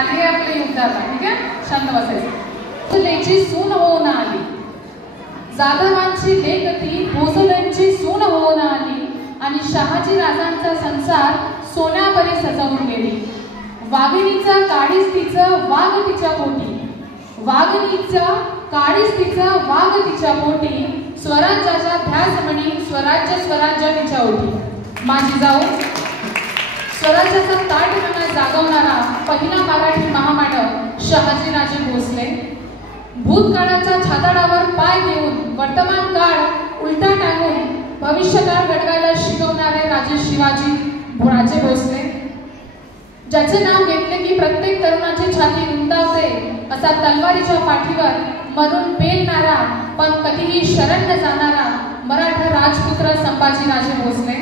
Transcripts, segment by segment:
आली आहे आपल्या युद्धाला, ठीक आहे, शांत बसायचं. भोसलेची सून होऊन आली, जाधवांची लेकती भोसलेंची सून होऊन आली आणि शहाजी राजांचा संसार सोन्यापरी सजवून गेली. वाघिणीचा काळीच तिचं वाघ तिच्या पोटी, वाघिणीचा काळीच तिचं वाघ तिच्या पोटी, स्वराज्याच्या ध्यास म्हणी स्वराज्य स्वराज्य तिच्या ओटी. माझी जाऊ स्वराज्याचा ताठपणा जागवणारा पहिला मराठी महामानव शहाजीराजे भोसले. भूतकाळाच्या छाताडावर पाय देऊन वर्तमान काळ उलटा टाकून भविष्यकाळ घडवायला शिकवणारे राजे शिवाजी राजे भोसले, ज्याचे नाव घेतले की प्रत्येक तरुणाची छाती उंचावते, असा तलवारीच्या पाठीवर मरून पेलणारा पण कधीही शरण न जाणारा मराठा राजपुत्र संभाजीराजे भोसले.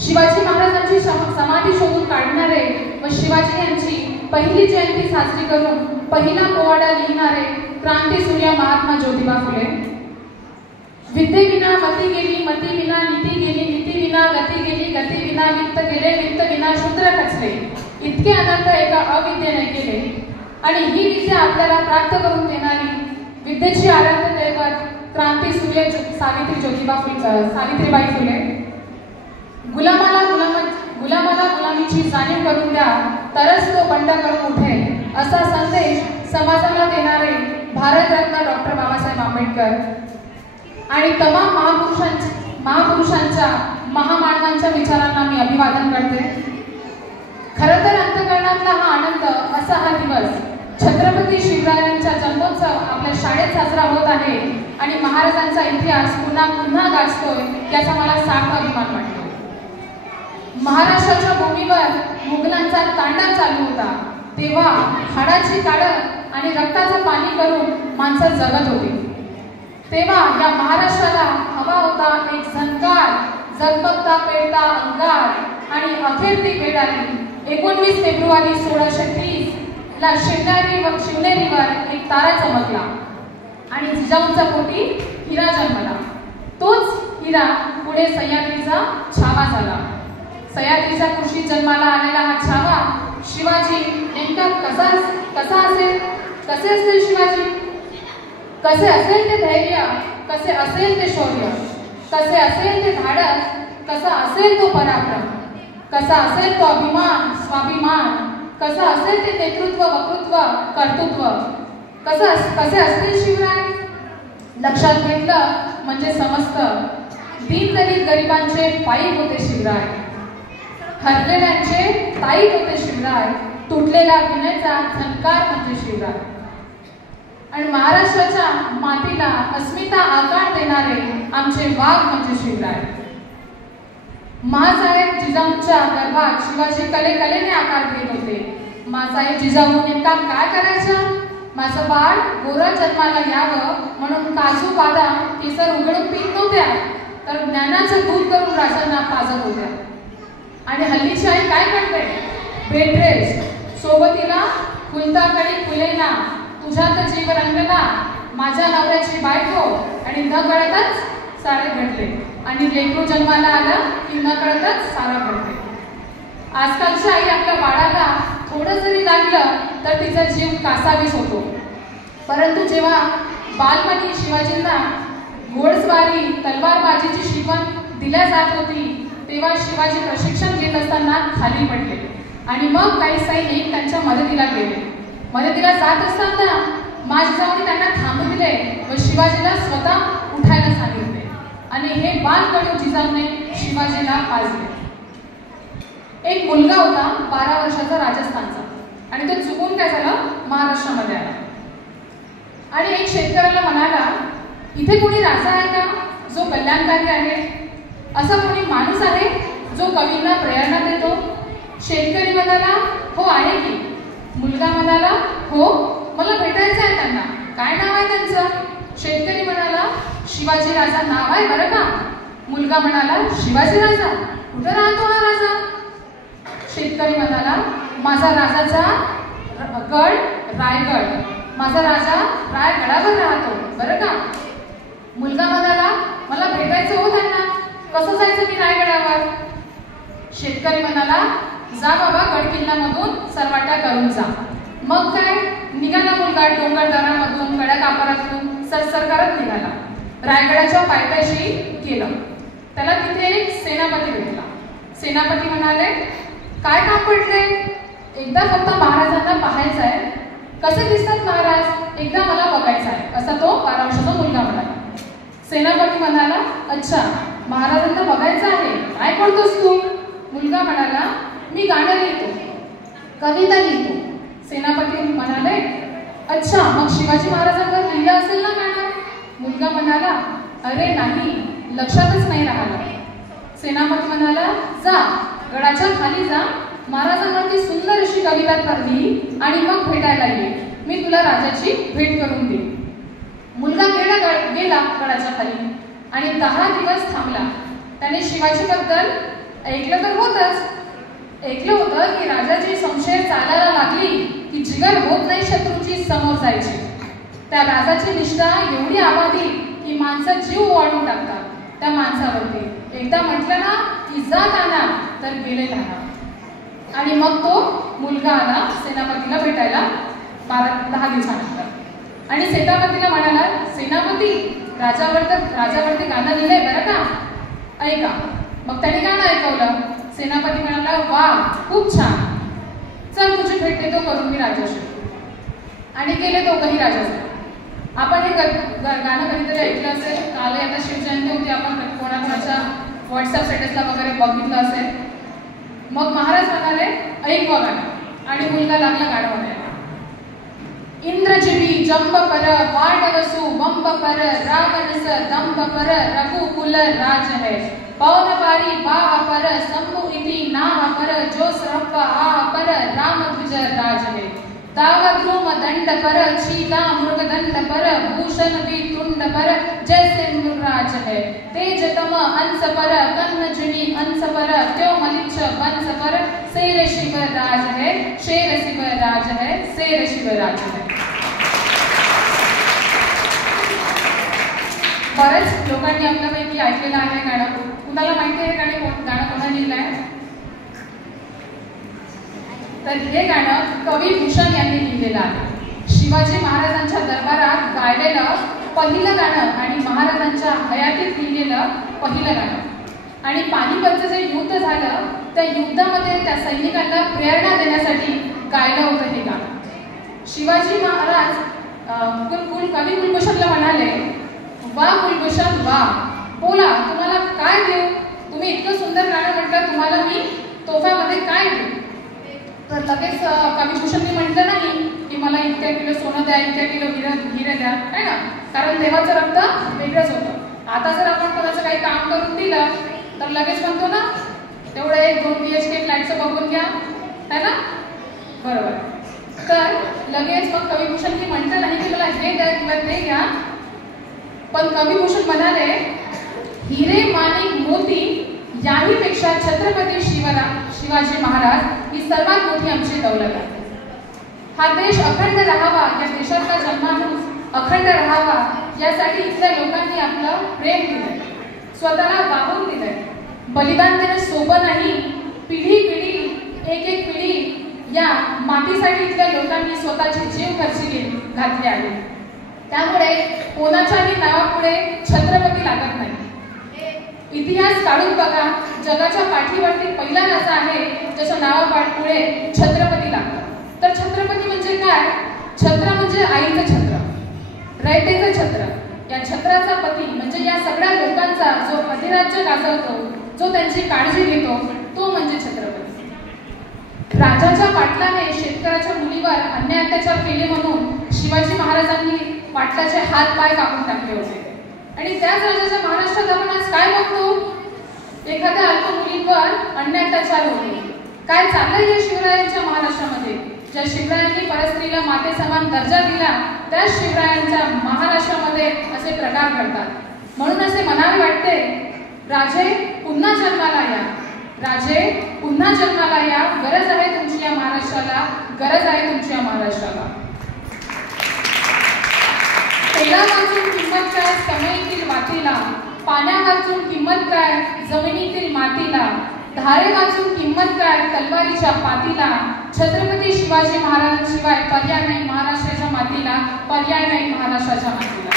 शिवाजी महाराजांची समाधी शोधून काढणारे व शिवाजी यांची पहिली जयंती साजरी करून पहिला पोवाडा लिहिणारे क्रांतीसूर्य महात्मा ज्योतिबा फुले. विद्येविना मती गेली, मती विना नीती गेली, नीती विना गती गेली, गती विना वित्त गेले, वित्त विना शूद्र खचले. इतके अनंत एका अविद्येने केले आणि ही विद्या आपल्याला प्राप्त करून देणारी विद्येची आराध्य दैवत क्रांतीसूर्य सावित्रीबाई फुले. गुलामाला गुलामीची जाणीव करून द्या, तरच तो बंड करून उठेल, असा संदेश समाजाला देणारे भारतरत्न डॉक्टर बाबासाहेब आंबेडकर आणि तमाम महापुरुषांच्या महामानवांच्या विचारांना मी अभिवादन करते. खरं तर अंतःकरणातला हा आनंद असा हा दिवस छत्रपती शिवरायांचा जन्मोत्सव आपल्या शाळेत साजरा होत आहे आणि महाराजांचा इतिहास पुन्हा पुन्हा गाजतोय याचा मला सार्थ अभिमान वाटतो. महाराष्ट्राच्या भूमीवर मुघलांचा तांडव चालू होता तेव्हा हाडाची काढत आणि रक्ताचं पाणी करून माणसं जगत होती. तेव्हा या महाराष्ट्राला हवा होता एक झंकार, जगमगता पेटता अंगार आणि अखेर ती वेळ आली. 19 फेब्रुवारी 1630 ला शिवनेरीवर एक तारा चमकला आणि जिजाऊंचा पोटी हिरा जन्मला. तोच हिरा पुढे सह्याद्रीचा छावा झाला. सह्याद्रीच्या कुशीत जन्माला आलेला हा छावा शिवाजी नेमका कसे असतील शिवाजी, कसे असेल ते धैर्य, कसे असेल ते शौर्य, कसे असेल ते धाडस, कसा असेल तो पराक्रम, कसा असेल तो अभिमान स्वाभिमान, कसा असेल ते नेतृत्व वक्तृत्व कर्तृत्व, कसे असतील शिवराय. लक्षात घेतलं म्हणजे समजतं. दीनदलित गरिबांचे पायी होते शिवराय, हरलेल्यांचे ताईत होते शिवराय, तुटलेल्या विनेचा झंकार म्हणजे शिवराय. आणि महाराष्ट्राच्या मातीला अस्मिता आकार देणारे आमचे वाघ म्हणजे शिवराय. महासाहेब जिजाऊंच्या गर्भात शिवाजी कलेने आकार घेत होते. महासाहेब जिजाऊ नेमका काय करायचं? माझं बाळ गोरं जन्माला यावं म्हणून काजू बदाम केसर उघडून पीत नव्हत्या, तर ज्ञानाचं दूध करून राजांना पाजत होत्या. आणि हल्लीची आई काय करते? बेड्रेस, सोबतीला फुलताकडी फुलेना, तुझ्यात जीव रंगला, माझ्या नवऱ्याची बायको, आणि न कळतच सारे घडले. आणि लेकरू जन्माला आलं की न कळतच सारा घडते. आजकालची आई आपल्या बाळाला थोडं जरी लागलं तर तिचा जीव कासावीस होतो. परंतु जेव्हा बालपणी शिवाजींना घोडस्वारी तलवारबाजीची शिकवण दिल्या जात होती तेव्हा शिवाजी प्रशिक्षण घेत असताना खाली पडले आणि मग काही सैनिक त्यांच्या मदतीला गेले. मदतीला जात असताना माझ्याजवळ त्यांना थांबू दिले व शिवाजीला स्वतः उठायला सांगितले आणि हे बाणकडू जिजाऊने शिवाजीला पाजले. एक मुलगा होता 12 वर्षाचा राजस्थानचा आणि तो चुकून काय झालं महाराष्ट्रामध्ये आला आणि एक शेतकऱ्याला म्हणाला, इथे कोणी राजा आहे का जो कल्याणकारी आहे? असा कोणी माणूस आहे जो कवींना प्रेरणा देतो? शेतकरी म्हणाला, हो आहे की. मुलगा म्हणाला, हो मला भेटायचं आहे त्यांना. काय नाव आहे त्यांचं? शेतकरी म्हणाला, शिवाजी राजा नाव आहे बरं का. मुलगा म्हणाला, शिवाजी राजा? कुठं राहतो हा राजा? शेतकरी म्हणाला, माझा राजाचा गड रायगड, माझा राजा रायगडावर राहतो बरं का. मुलगा म्हणाला, मला भेटायचं हो त्यांना. कसं जायचं मी रायगडावर? शेतकरी म्हणाला, जा बाबा गडकिल्ल्यामधून सरवाट्या करून जा. मग काय निघाला मुलगा डोंगरदऱ्यामधून गड्या कापरातून सरसर करत निघाला. रायगडाच्या पायथ्याशी गेलं. त्याला तिथे एक सेनापती भेटला. सेनापती म्हणाले, काय काम पडले? एकदा फक्त महाराजांना पाहायचं आहे. कसे दिसतात महाराज? एकदा मला बघायचं आहे, असा तो 12 वर्षाचा मुलगा म्हणाला. सेनापती म्हणाला, अच्छा महाराजांना बघायचं आहे, काय करतोस तू? मुलगा म्हणाला, मी गाणं लिहितो, कविता लिहितो. सेनापती म्हणाले, अच्छा मग शिवाजी महाराजांवर लिहिलं असेल ना गाणं? मुलगा म्हणाला, अरे नाही, लक्षातच नाही राहिलं. सेनापती म्हणाला, जा गडाच्या खाली जा, महाराजांवरती सुंदर अशी कविता लिही आणि मग भेटायला ये, मी तुला राजाची भेट करून देईन. मुलगा गेला गडाच्या खाली आणि 10 दिवस थांबला. त्याने शिवाजीबद्दल ऐकलं तर होतच. ऐकलं होतं की राजाची संशय चालायला लागली की जिगर होत नाही शत्रूची समोर जायची. त्या राजाची निष्ठा एवढी आबादी की माणसं जीव वाढून टाकतात त्या माणसावरती. एकदा म्हटलं ना की जा काना तर गेले काना. आणि मग तो मुलगा आला सेनापतीला भेटायला 10 दिवसानंतर आणि सेनापतीला म्हणाला, सेनापती राजावरती गाणं लिहिलंय बरं का, ऐका. मग त्याने गाणं ऐकवलं. सेनापती म्हणाला, वा खूप छान, चल तुझी भेट देतो करून मी राजाशी. आणि गेले दोघंही राजाचे. आपण हे गाणं कधीतरी ऐकलं असेल. काल आता शिवजयंती होती, आपण कोणाकोणाच्या व्हॉट्सअप स्टेटसला वगैरे बघितलं असेल. मग महाराज म्हणाले, ऐक वा गाणं. आणि मुलगा लागला गाणं म्हणायला. इंद्रजिबी जंब पर वाटवसु बंब पर रावणस दंब पर रघुकुल राज है. पवन पारी बाह पर शंभु इति नाह पर जो सरप आह पर रामध्वज राज है. दावद्रुम दंड पर छीला मृगदंड पर भूषण वितुंड पर जैसे मृगराज है. तेजतम अंश पर कन्नजुनी अंश पर त्यो मलिच्छ वंश पर शेर शिव राज है. शेर शिव राज है. शेर शिव राज है. बरेच लोकांनी आपल्यापैकी ऐकलेलं आहे गाणं. कुणाला माहिती आहे गाणं कोणा लिहिलं आहे? तर हे गाणं कवी भूषण यांनी लिहिलेलं आहे. शिवाजी महाराजांच्या दरबारात गायलेलं पहिलं गाणं आणि महाराजांच्या हयातीत लिहिलेलं पहिलं गाणं. आणि पानिपतचं जे युद्ध झालं त्या युद्धामध्ये त्या सैनिकांना प्रेरणा देण्यासाठी गायलं होतं हे गाणं. शिवाजी महाराज कवी कुलभूषणला म्हणाले, वा कुलभूषण वा, बोला तुम्हाला काय देऊ? तुम्ही इतकं सुंदर गाणं म्हटलं, तुम्हाला मी तोफामध्ये काय देऊ? तर लगेच कविभूषणनी म्हटलं नाही की मला इतक्या किलो सोनं द्या, इतक्या किलो हिरे द्या, है ना, कारण देवाचं रक्त वेगळंच होतं. आता जर आपण कोणाचं काही काम करून दिलं तर लगेच म्हणतो ना, तेवढं 1-2 BHK फ्लॅटचं बघून घ्या, है ना, बरोबर. तर लगेच मग कविभूषणनी म्हटलं नाही की मला हे द्या किंवा ते घ्या, पण कविभूषण म्हणाले, हिरे माणिक मोती याहीपेक्षा छत्रपती शिवाजी महाराज ही सर्वात मोठी आमची दौलत आहे. हा देश अखंड राहावा, या देशाचा जन्मानुस अखंड राहावा यासाठी इथल्या लोकांनी आपलं प्रेम दिलंय, स्वतःला वाहून दिलंय. बलिदान देणं सोपं नाही. पिढी एक पिढी या मातीसाठी इथल्या लोकांनी स्वतःचे जीव खर्ची घातले आहे. त्यामुळे कोणाच्याही नावापुढे छत्रपती लागत नाही. इतिहास काढून बघा, जगाच्या पाठीवरती पहिला असा आहे ज्याच्या नावापुढे छत्रपती लागतात. तर छत्रपती म्हणजे काय? छत्र म्हणजे आईचं छत्र, रयतेचं छत्र. या छत्राचा पती म्हणजे या सगळ्या लोकांचा जो अधिराज्य गाजवतो, जो त्यांची काळजी घेतो, तो म्हणजे छत्रपती. राजाच्या पाटलाने शेतकऱ्याच्या मुलीवर अन्याय अत्याचार केले म्हणून शिवाजी महाराजांनी पाटलाचे हात पाय कापून टाकले होते. आणि त्याच राजाच्या महाराष्ट्रात आपण आज काय बघतो? एखाद्या अल्प मुलींवर अन्याय अत्याचार होते. काय चाललंय या शिवरायांच्या महाराष्ट्रामध्ये? ज्या शिवरायांनी परस्त्रीला माते समान दर्जा दिला, त्या शिवरायांच्या महाराष्ट्रामध्ये असे प्रकार घडतात. म्हणून असे म्हणावे वाटते, राजे पुन्हा जन्माला या, राजे पुन्हा जन्माला या. गरज आहे तुमची या महाराष्ट्राला, गरज आहे तुमची या महाराष्ट्राला. तेला वाचून किंमत काय समयीतील वातीला, पाण्या वाचून किंमत काय जमिनीतील मातीला. धारे वाचून किंमत काय तलवारीच्या पातीला, छत्रपती शिवाजी महाराजांशिवाय पर्याय नाही महाराष्ट्राच्या मातीला, पर्याय नाही महाराष्ट्राच्या मातीला.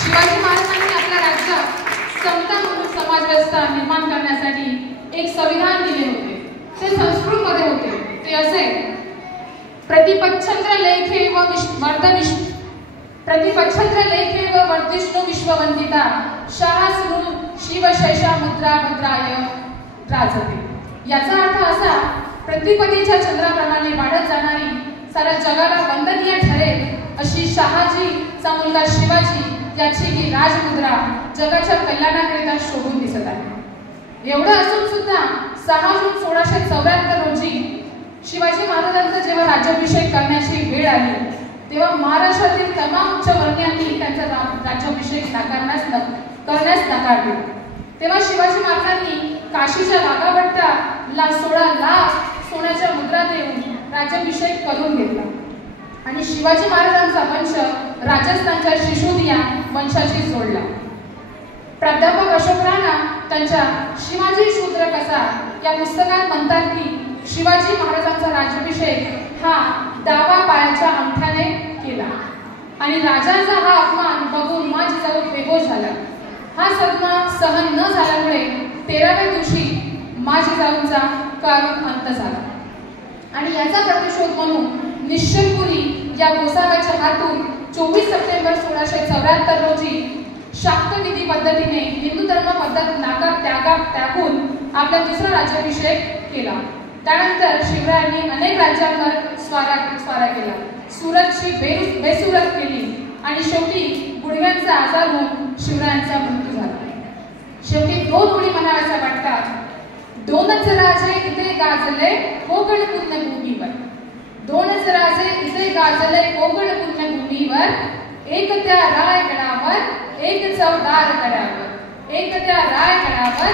शिवाजी महाराजांनी आपल्या राज्यात समता म्हणून समाज व्यवस्था निर्माण करण्यासाठी एक संविधान दिले होते. ते संस्कृत मध्ये होते. ते असे: प्रतिपच्छंद्र लेखे व प्रतिपच्छंद्र लेखे व वर्धिष्णु विश्ववंदिता शाहस्रुल शिवशेषा मुद्रा भद्राय राजते. याचा अर्थ असा: प्रतिपदीच्या चंद्राप्रमाणे वाढत जाणारी, साऱ्या जगाला वंदनीय ठरेल अशी शहाजीचा मुलगा शिवाजी याची ही राजमुद्रा जगाच्या कल्याणाकरिता शोभून दिसत आहे. एवढं असून सुद्धा 6 जून 1674 रोजी शिवाजी महाराजांचा जेव्हा राज्याभिषेक करण्याची वेळ आली, तेव्हा महाराष्ट्रातील तमाम उच्चवर्णीयांनी त्यांचा राज्याभिषेक करण्यास नकार दिला. तेव्हा शिवाजी महाराजांनी काशीच्या नागाभट्टाला 16 लाख सोन्याच्या मुद्रा देऊन राज्याभिषेक करून घेतला आणि शिवाजी महाराजांचा वंश राजस्थानच्या शिशोदिया वंशाशी जोडला. प्राध्यापक अशोक राणा त्यांच्या शिवाजी शूद्र कसा या पुस्तकात म्हणतात की शिवाजी महाराजांचा राज्याभिषेक हा डावा पायाच्या अंगठ्याने केला आणि राजाचा हा अपमान बघून माझी जिजाऊ बेहोश झाला. हा सदमा सहन न झाल्यामुळे 13व्या दिवशी माझी जिजाऊंचा करुण अंत झाला आणि याचा प्रतिशोध म्हणून निश्चलपुरी या गोसाव्याच्या हातून 24 सप्टेंबर 1674 रोजी शाक्तविधी पद्धतीने हिंदू धर्म पद्धत त्यागून आपला दुसरा राज्याभिषेक केला. त्यानंतर शिवरायांनी अनेक राज्यांवर स्वारा केला, सुरतची बेसुरत केली आणि शेवटी गुडघ्यांचा आजार होऊन शिवरायांचा मृत्यू झाला. शेवटी 2 ओळी म्हणाव्याच्या वाटतात: दोनच राजे इथे गाजले कोकण पुण्यभूमीवर, दोनच राजे इथे गाजले कोकण पुण्यभूमीवर, एक त्या रायगडावर, एक चवदार गडावर, एक त्या रायगडावर